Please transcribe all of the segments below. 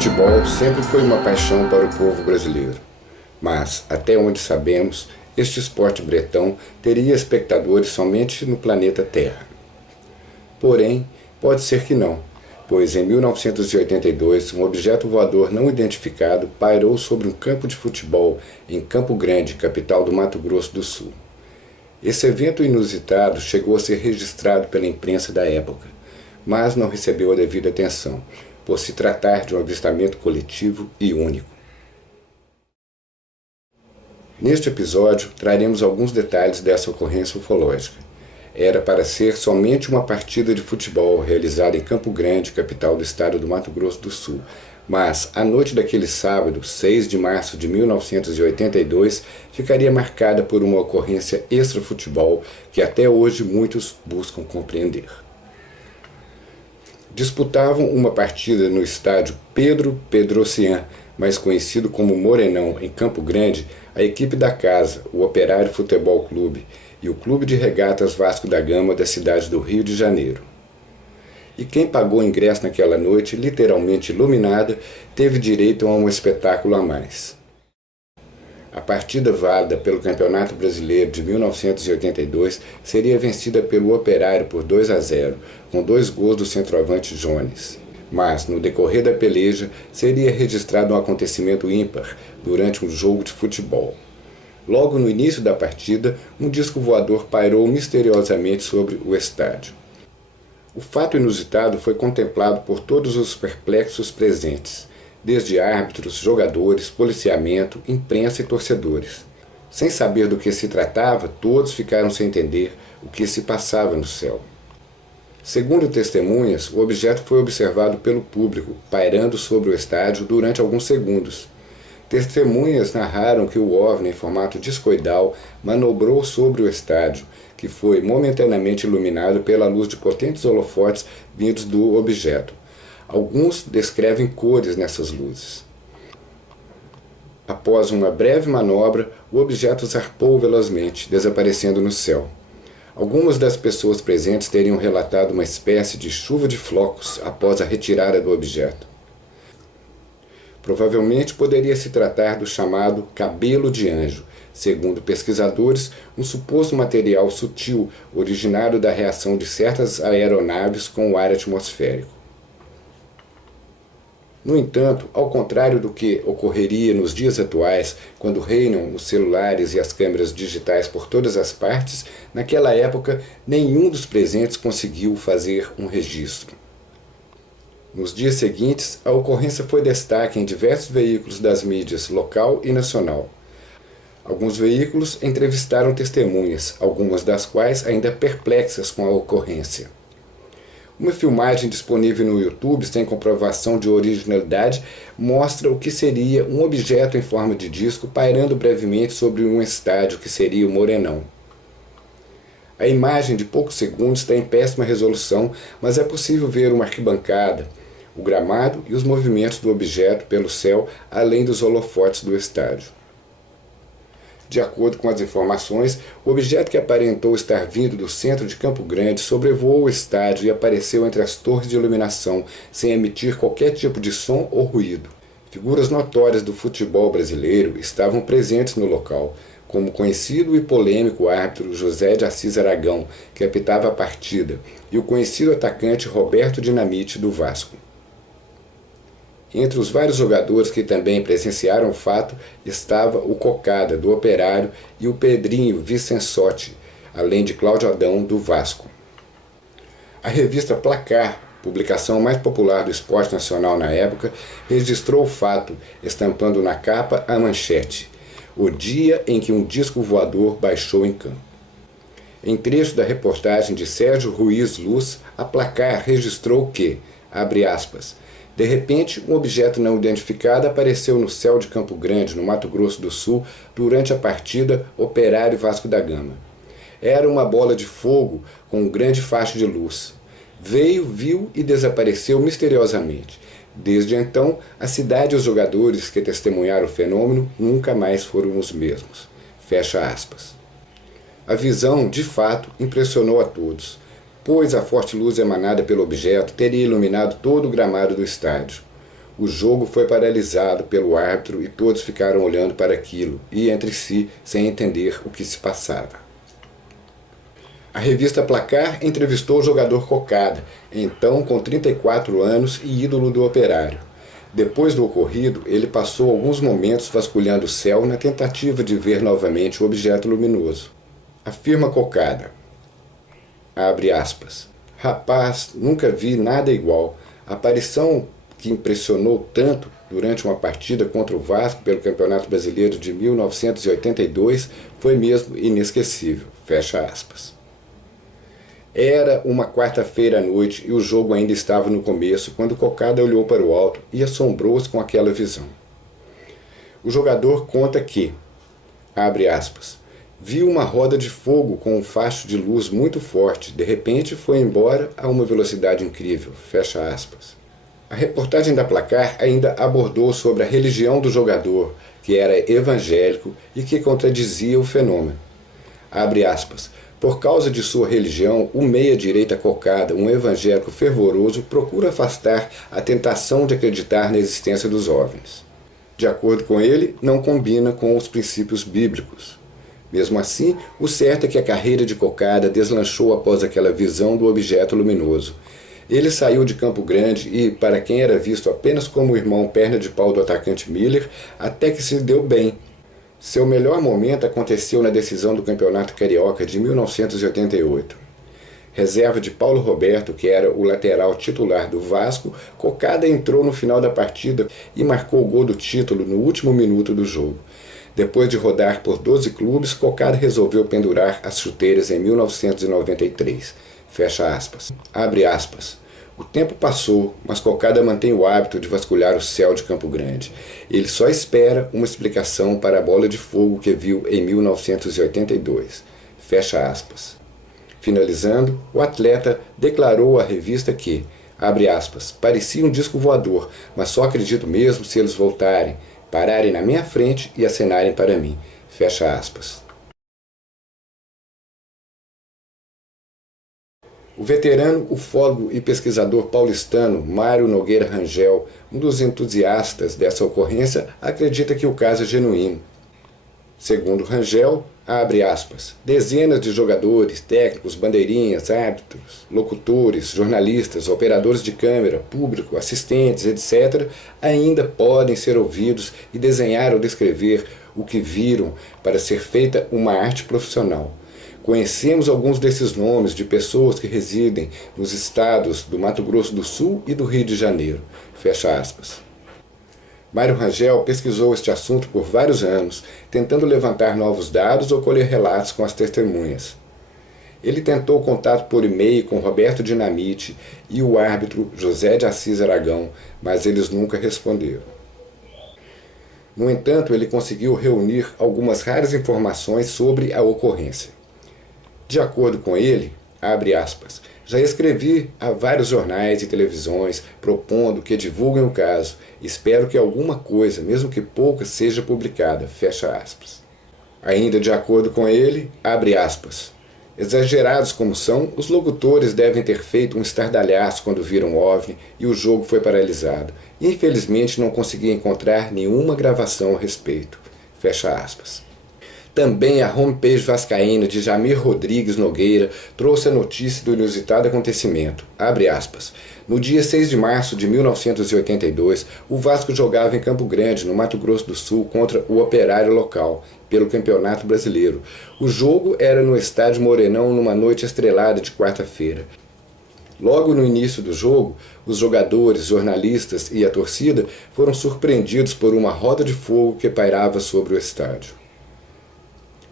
futebol sempre foi uma paixão para o povo brasileiro, mas, até onde sabemos, este esporte bretão teria espectadores somente no planeta Terra. Porém, pode ser que não, pois em 1982 um objeto voador não identificado pairou sobre um campo de futebol em Campo Grande, capital do Mato Grosso do Sul. Esse evento inusitado chegou a ser registrado pela imprensa da época, mas não recebeu a devida atenção, por se tratar de um avistamento coletivo e único. Neste episódio, traremos alguns detalhes dessa ocorrência ufológica. Era para ser somente uma partida de futebol realizada em Campo Grande, capital do estado do Mato Grosso do Sul, mas a noite daquele sábado, 6 de março de 1982, ficaria marcada por uma ocorrência extra-futebol que até hoje muitos buscam compreender. Disputavam uma partida no estádio Pedro Pedrocian, mais conhecido como Morenão, em Campo Grande, a equipe da casa, o Operário Futebol Clube, e o Clube de Regatas Vasco da Gama da cidade do Rio de Janeiro. E quem pagou ingresso naquela noite, literalmente iluminada, teve direito a um espetáculo a mais. A partida válida pelo Campeonato Brasileiro de 1982 seria vencida pelo Operário por 2-0, com 2 gols do centroavante Jones. Mas, no decorrer da peleja, seria registrado um acontecimento ímpar durante um jogo de futebol. Logo no início da partida, um disco voador pairou misteriosamente sobre o estádio. O fato inusitado foi contemplado por todos os perplexos presentes, desde árbitros, jogadores, policiamento, imprensa e torcedores. Sem saber do que se tratava, todos ficaram sem entender o que se passava no céu. Segundo testemunhas, o objeto foi observado pelo público, pairando sobre o estádio durante alguns segundos. Testemunhas narraram que o OVNI, em formato discoidal, manobrou sobre o estádio, que foi momentaneamente iluminado pela luz de potentes holofotes vindos do objeto. Alguns descrevem cores nessas luzes. Após uma breve manobra, o objeto zarpou velozmente, desaparecendo no céu. Algumas das pessoas presentes teriam relatado uma espécie de chuva de flocos após a retirada do objeto. Provavelmente poderia se tratar do chamado cabelo de anjo, segundo pesquisadores, um suposto material sutil originário da reação de certas aeronaves com o ar atmosférico. No entanto, ao contrário do que ocorreria nos dias atuais, quando reinam os celulares e as câmeras digitais por todas as partes, naquela época nenhum dos presentes conseguiu fazer um registro. Nos dias seguintes, a ocorrência foi destaque em diversos veículos das mídias local e nacional. Alguns veículos entrevistaram testemunhas, algumas das quais ainda perplexas com a ocorrência. Uma filmagem disponível no YouTube, sem comprovação de originalidade, mostra o que seria um objeto em forma de disco pairando brevemente sobre um estádio que seria o Morenão. A imagem de poucos segundos está em péssima resolução, mas é possível ver uma arquibancada, o gramado e os movimentos do objeto pelo céu, além dos holofotes do estádio. De acordo com as informações, o objeto que aparentou estar vindo do centro de Campo Grande sobrevoou o estádio e apareceu entre as torres de iluminação, sem emitir qualquer tipo de som ou ruído. Figuras notórias do futebol brasileiro estavam presentes no local, como o conhecido e polêmico árbitro José de Assis Aragão, que apitava a partida, e o conhecido atacante Roberto Dinamite, do Vasco. Entre os vários jogadores que também presenciaram o fato, estava o Cocada, do Operário, e o Pedrinho Vicensotti, além de Cláudio Adão, do Vasco. A revista Placar, publicação mais popular do esporte nacional na época, registrou o fato, estampando na capa a manchete: "O dia em que um disco voador baixou em campo". Em trecho da reportagem de Sérgio Ruiz Luz, a Placar registrou que, abre aspas, "de repente, um objeto não identificado apareceu no céu de Campo Grande, no Mato Grosso do Sul, durante a partida Operário Vasco da Gama. Era uma bola de fogo com um grande facho de luz. Veio, viu e desapareceu misteriosamente. Desde então, a cidade e os jogadores que testemunharam o fenômeno nunca mais foram os mesmos." Fecha aspas. A visão, de fato, impressionou a todos, pois a forte luz emanada pelo objeto teria iluminado todo o gramado do estádio. O jogo foi paralisado pelo árbitro e todos ficaram olhando para aquilo e entre si sem entender o que se passava. A revista Placar entrevistou o jogador Cocada, então com 34 anos e ídolo do Operário. Depois do ocorrido, ele passou alguns momentos vasculhando o céu na tentativa de ver novamente o objeto luminoso. Afirma Cocada, abre aspas, rapaz, nunca vi nada igual. A aparição que impressionou tanto durante uma partida contra o Vasco pelo Campeonato Brasileiro de 1982 foi mesmo inesquecível. Fecha aspas. Era uma quarta-feira à noite e o jogo ainda estava no começo quando Cocada olhou para o alto e assombrou-se com aquela visão. O jogador conta que, abre aspas, viu uma roda de fogo com um facho de luz muito forte, de repente foi embora a uma velocidade incrível. Fecha aspas. A reportagem da Placar ainda abordou sobre a religião do jogador, que era evangélico e que contradizia o fenômeno. Abre aspas. Por causa de sua religião, o meia-direita Cocada, um evangélico fervoroso, procura afastar a tentação de acreditar na existência dos OVNIs. De acordo com ele, não combina com os princípios bíblicos. Mesmo assim, o certo é que a carreira de Cocada deslanchou após aquela visão do objeto luminoso. Ele saiu de Campo Grande e, para quem era visto apenas como o irmão perna de pau do atacante Miller, até que se deu bem. Seu melhor momento aconteceu na decisão do Campeonato Carioca de 1988. Reserva de Paulo Roberto, que era o lateral titular do Vasco, Cocada entrou no final da partida e marcou o gol do título no último minuto do jogo. Depois de rodar por 12 clubes, Cocada resolveu pendurar as chuteiras em 1993. Fecha aspas. Abre aspas. O tempo passou, mas Cocada mantém o hábito de vasculhar o céu de Campo Grande. Ele só espera uma explicação para a bola de fogo que viu em 1982. Fecha aspas. Finalizando, o atleta declarou à revista que, abre aspas, parecia um disco voador, mas só acredito mesmo se eles voltarem, pararem na minha frente e acenarem para mim. Fecha aspas. O veterano ufólogo e pesquisador paulistano Mário Nogueira Rangel, um dos entusiastas dessa ocorrência, acredita que o caso é genuíno. Segundo Rangel, abre aspas, dezenas de jogadores, técnicos, bandeirinhas, árbitros, locutores, jornalistas, operadores de câmera, público, assistentes, etc., ainda podem ser ouvidos e desenhar ou descrever o que viram para ser feita uma arte profissional. Conhecemos alguns desses nomes de pessoas que residem nos estados do Mato Grosso do Sul e do Rio de Janeiro. Fecha aspas. Mário Rangel pesquisou este assunto por vários anos, tentando levantar novos dados ou colher relatos com as testemunhas. Ele tentou contato por e-mail com Roberto Dinamite e o árbitro José de Assis Aragão, mas eles nunca responderam. No entanto, ele conseguiu reunir algumas raras informações sobre a ocorrência. De acordo com ele, abre aspas, já escrevi a vários jornais e televisões propondo que divulguem o caso. Espero que alguma coisa, mesmo que pouca, seja publicada. Fecha aspas. Ainda de acordo com ele, abre aspas, exagerados como são, os locutores devem ter feito um estardalhaço quando viram o OVNI e o jogo foi paralisado. Infelizmente não consegui encontrar nenhuma gravação a respeito. Fecha aspas. Também a homepage vascaína de Jamir Rodrigues Nogueira trouxe a notícia do inusitado acontecimento. Abre aspas. No dia 6 de março de 1982, o Vasco jogava em Campo Grande, no Mato Grosso do Sul, contra o Operário local, pelo Campeonato Brasileiro. O jogo era no estádio Morenão numa noite estrelada de quarta-feira. Logo no início do jogo, os jogadores, jornalistas e a torcida foram surpreendidos por uma roda de fogo que pairava sobre o estádio.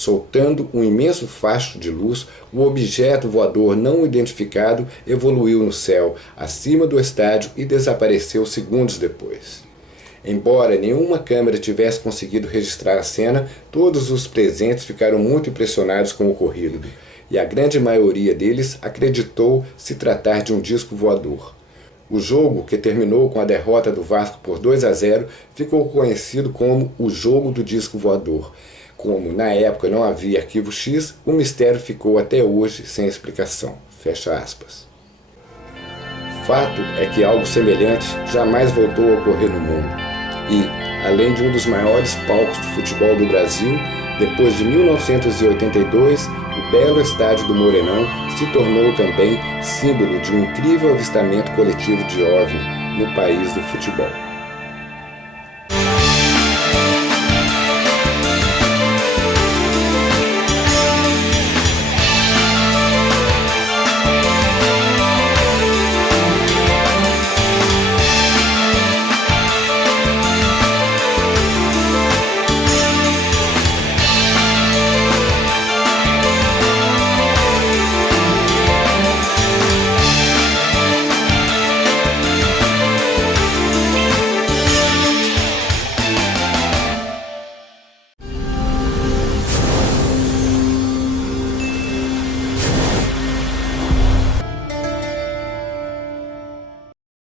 Soltando um imenso facho de luz, o objeto voador não identificado evoluiu no céu, acima do estádio e desapareceu segundos depois. Embora nenhuma câmera tivesse conseguido registrar a cena, todos os presentes ficaram muito impressionados com o ocorrido, e a grande maioria deles acreditou se tratar de um disco voador. O jogo, que terminou com a derrota do Vasco por 2-0, ficou conhecido como o Jogo do Disco Voador. Como na época não havia arquivo X, o mistério ficou até hoje sem explicação. Fecha aspas. Fato é que algo semelhante jamais voltou a ocorrer no mundo. E, além de um dos maiores palcos do futebol do Brasil, depois de 1982, o belo estádio do Morenão se tornou também símbolo de um incrível avistamento coletivo de OVNI no país do futebol.